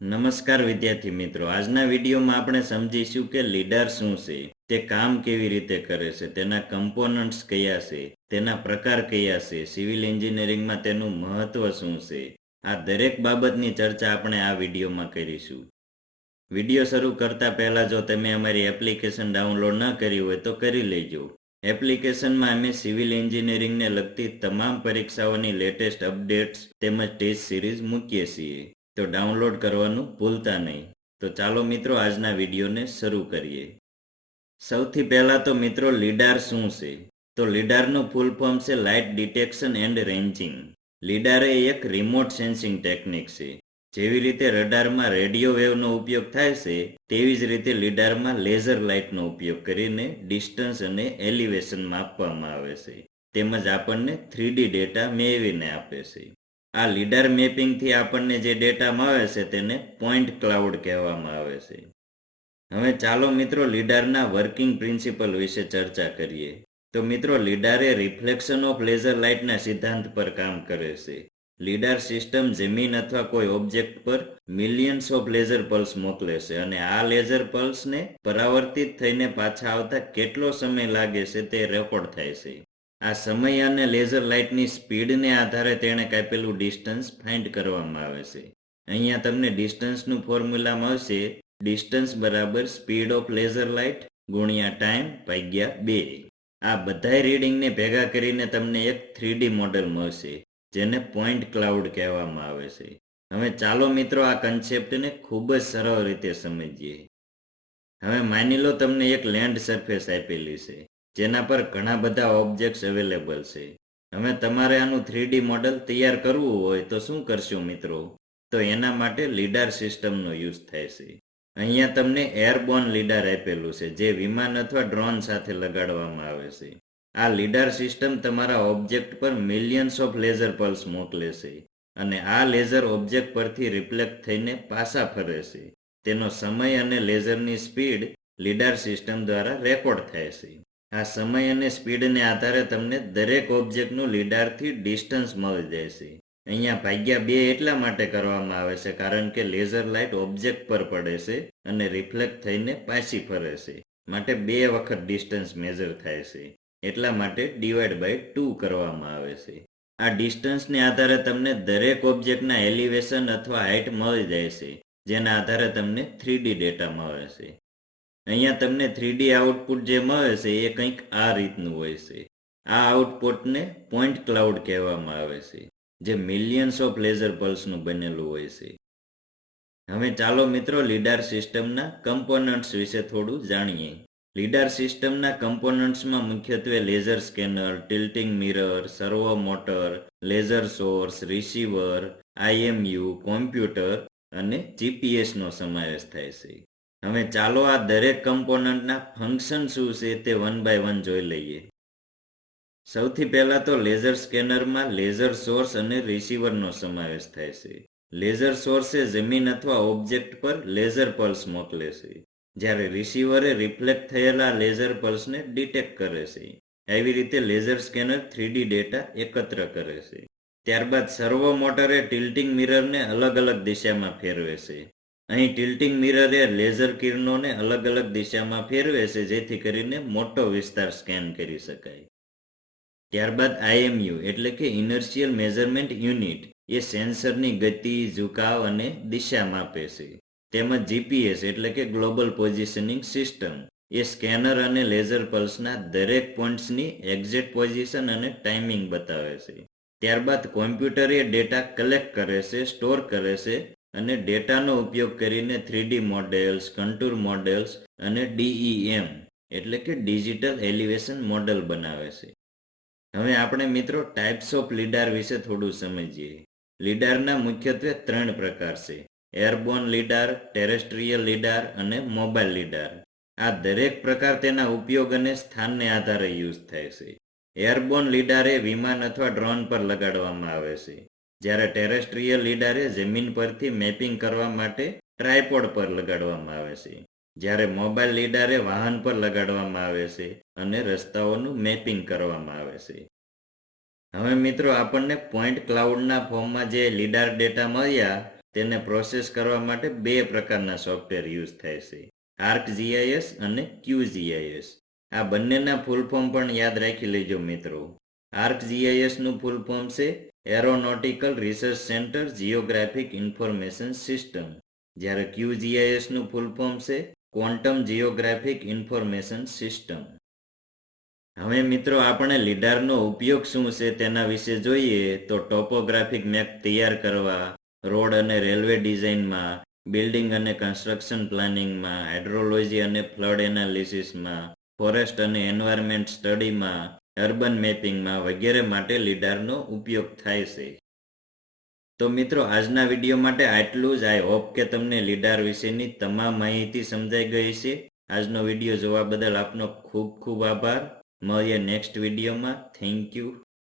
નમસ્કાર વિદ્યાર્થી મિત્રો, આજના વિડીયોમાં આપણે સમજીશું કે લીડાર શું છે, તે કામ કેવી રીતે કરે છે, તેના કમ્પોનન્ટ્સ કયા છે, તેના પ્રકાર કયા છે, સિવિલ એન્જિનિયરિંગમાં તેનું મહત્વ શું છે. આ દરેક બાબતની ચર્ચા આપણે આ વિડીયોમાં કરીશું. વિડીયો શરૂ કરતા પહેલા જો તમે અમારી એપ્લિકેશન ડાઉનલોડ ન કરી હોય તો કરી લેજો. એપ્લિકેશનમાં અમે સિવિલ એન્જિનિયરિંગને લગતી તમામ પરીક્ષાઓની લેટેસ્ટ અપડેટ્સ તેમજ ટેસ્ટ સિરીઝ મૂકીએ છીએ, તો ડાઉનલોડ કરવાનું ભૂલતા નહીં. તો ચાલો મિત્રો, આજના વિડીયોને શરૂ કરીએ. સૌથી પહેલા તો મિત્રો, લીડાર શું છે? તો લીડારનું ફૂલ ફોર્મ છે light detection and ranging. Lidar એ એક રિમોટ સેન્સિંગ ટેકનિક છે. જેવી રીતે રડારમાં રેડિયો વેવનો ઉપયોગ થાય છે, તેવી જ રીતે લીડારમાં લેઝર લાઇટનો ઉપયોગ કરીને ડિસ્ટન્સ અને એલિવેશન માપવામાં આવે છે, તેમજ આપણને 3D ડેટા મેળવીને આપે છે. આ લીડાર મેપિંગથી આપણને જે ડેટા મળે છે તેને પોઈન્ટ ક્લાઉડ કહેવામાં આવે છે. હવે ચાલો મિત્રો, લીડારના વર્કિંગ પ્રિન્સિપલ વિશે ચર્ચા કરીએ. તો મિત્રો, lidar A reflection of laser લાઇટના સિદ્ધાંત પર કામ કરે છે. લીડાર સિસ્ટમ જમીન અથવા કોઈ ઓબ્જેક્ટ પર મિલિયન્સ ઓફ લેઝર પલ્સ મોકલે છે, અને આ લેઝર પલ્સને પરાવર્તિત થઈને પાછા આવતા કેટલો સમય લાગે છે તે રેકોર્ડ થાય છે. આ સમય અને લેઝર લાઇટની સ્પીડને આધારે તેણે કાપેલું ડિસ્ટન્સ ફાઇન્ડ કરવામાં આવે છે. અહીંયા તમને ડિસ્ટન્સનું ફોર્મ્યુલા મળશે. ડિસ્ટન્સ બરાબર સ્પીડ ઓફ લેઝર લાઇટ ગુણ્યા ટાઈમ ભાગ્યા 2. આ બધાય રીડિંગને ભેગા કરીને તમને એક 3D મોડેલ મળશે, જેને પોઈન્ટ ક્લાઉડ કહેવામાં આવે છે. હવે ચાલો મિત્રો, આ કન્સેપ્ટને ખૂબ જ સરળ રીતે સમજીએ. હવે માની લો તમને એક લેન્ડ સરફેસ આપેલી છે, જેના પર ઘણા બધા ઓબ્જેક્ટ્સ અવેલેબલ છે. હવે તમારે આનું 3D મોડેલ તૈયાર કરવું હોય તો શું કરશો મિત્રો? તો એના માટે લીડાર સિસ્ટમનો યુઝ થાય છે. અહીંયા તમને એરબોર્ન લીડાર આપેલું છે, જે વિમાન અથવા ડ્રોન સાથે લગાડવામાં આવે છે. આ લીડાર સિસ્ટમ તમારા ઓબ્જેક્ટ પર મિલિયન્સ ઓફ લેઝર પલ્સ મોકલે છે, અને આ લેઝર ઓબ્જેક્ટ પરથી રિફ્લેક્ટ થઈને પાછા ફરે છે. તેનો સમય અને લેઝરની સ્પીડ લીડાર સિસ્ટમ દ્વારા રેકોર્ડ થાય છે. આ સમય અને સ્પીડને આધારે તમને દરેક ઓબ્જેક્ટનું લીડારથી ડિસ્ટન્સ મળી જાય છે. અહીંયા ભાગ્યા 2 એટલા માટે કરવામાં આવે છે કારણ કે લેઝર લાઇટ ઓબ્જેક્ટ પર પડે છે અને રિફ્લેક્ટ થઈને પાછી ફરે છે, માટે 2 વખત ડિસ્ટન્સ મેજર થાય છે. એટલા માટે ડિવાઈડ બાય 2 કરવામાં આવે છે. આ ડિસ્ટન્સને આધારે તમને દરેક ઓબ્જેક્ટના એલિવેશન અથવા હાઇટ મળી જાય છે, જેના આધારે તમને 3D ડેટા મળે છે. અહીંયા તમને 3D આઉટપુટ જે મળે છે એ કંઈક આ રીતનું હોય છે. આ આઉટપુટને પોઈન્ટ ક્લાઉડ કહેવામાં આવે છે, જે મિલિયન્સ ઓફ લેઝર પલ્સનું બનેલું હોય છે. હવે ચાલો મિત્રો, લીડાર સિસ્ટમના કમ્પોનન્ટ્સ વિશે થોડું જાણીએ. લીડાર સિસ્ટમના કમ્પોનન્ટ્સમાં મુખ્યત્વે laser scanner, tilting mirror, servo motor, laser source, receiver, IMU, computer અને જીપીએસનો સમાવેશ થાય છે. હવે ચાલો આ દરેક કમ્પોનન્ટના ફંક્શન શું છે તે 1 by 1 જોઈ લઈએ. સૌથી પહેલા તો લેઝર સ્કેનરમાં લેઝર સોર્સ અને રિસીવરનો સમાવેશ થાય છે. લેઝર સોર્સે જમીન અથવા ઓબ્જેક્ટ પર લેઝર પલ્સ મોકલે છે, જ્યારે રિસીવરે રિફ્લેક્ટ થયેલા લેઝર પલ્સને ડિટેક્ટ કરે છે. આવી રીતે લેઝર સ્કેનર 3D ડેટા એકત્ર કરે છે. ત્યારબાદ સર્વો મોટરે ટિલ્ટિંગ મિરરને અલગ અલગ દિશામાં ફેરવે છે. અહીં ટિલ્ટિંગ મિરર એ લેઝર કિરણોને અલગ અલગ દિશામાં ફેરવે છે, જેથી કરીને મોટો વિસ્તાર સ્કેન કરી શકાય. ત્યારબાદ IMU એટલે કે ઇનર્શિયલ મેઝરમેન્ટ યુનિટ એ સેન્સરની ગતિ, ઝુકાવ અને દિશા માપે છે. તેમજ GPS એટલે કે ગ્લોબલ પોઝિશનિંગ સિસ્ટમ એ સ્કેનર અને લેઝર પલ્સના દરેક પોઈન્ટ્સની એક્ઝેક્ટ પોઝિશન અને ટાઈમિંગ બતાવે છે. ત્યારબાદ કોમ્પ્યુટર એ ડેટા કલેક્ટ કરે છે, સ્ટોર કરે છે અને ડેટાનો ઉપયોગ કરીને 3D મોડેલ્સ, કન્ટુર મોડેલ્સ અને DEM એટલે કે ડિજિટલ એલિવેશન મોડેલ બનાવે છે. હવે આપણે મિત્રો ટાઈપ્સ ઓફ લીડાર વિશે થોડું સમજીએ. લીડારના મુખ્યત્વે 3 પ્રકાર છે: એરબોર્ન લીડાર, ટેરેસ્ટ્રીયલ લીડાર અને મોબાઈલ લીડાર. આ દરેક પ્રકાર તેના ઉપયોગ અને સ્થાનને આધારે યુઝ થાય છે. એરબોર્ન લીડાર એ વિમાન અથવા ડ્રોન પર લગાડવામાં આવે છે, જ્યારે ટેરેસ્ટ્રીયલ લીડાર એ જમીન પરથી મેપિંગ કરવા માટે ટ્રાયપોડ પર લગાડવામાં આવે છે, જ્યારે મોબાઈલ લીડાર એ વાહન પર લગાડવામાં આવે છે અને રસ્તાઓનું મેપિંગ કરવામાં આવે છે. હવે મિત્રો, આપણને પોઈન્ટ ક્લાઉડના ફોર્મમાં જે લીડાર ડેટા મળ્યા તેને પ્રોસેસ કરવા માટે બે પ્રકારના સોફ્ટવેર યુઝ થાય છે, ArcGIS અને QGIS. આ બંનેના ફૂલ ફોર્મ પણ યાદ રાખી લેજો મિત્રો. ArcGIS નું ફૂલ ફોર્મ છે aeronautical research centre geographic information system, જ્યારે QGIS નું ફૂલ ફોર્મ છે ક્વોન્ટમ જિયોગ્રાફિક ઇન્ફોર્મેશન સિસ્ટમ. હવે મિત્રો આપણે લીડારનો ઉપયોગ શું છે તેના વિશે જોઈએ તો ટોપોગ્રાફિક મેપ તૈયાર કરવા, રોડ અને રેલવે ડિઝાઇનમાં, બિલ્ડિંગ અને કન્સ્ટ્રક્શન પ્લાનિંગમાં, હાઇડ્રોલોજી અને ફ્લડ એનાલિસિસમાં, ફોરેસ્ટ અને એન્વાયરમેન્ટ સ્ટડીમાં, અર્બન મેપિંગમાં વગેરે માટે લીડારનો ઉપયોગ થાય છે. તો મિત્રો આજના વિડીયો માટે આટલું જ. આઈ હોપ કે તમને લીડાર વિશેની તમામ માહિતી સમજાઈ ગઈ છે. આજનો વિડીયો જોવા બદલ આપનો ખૂબ ખૂબ આભાર. મળીએ નેક્સ્ટ વિડીયોમાં. Thank you.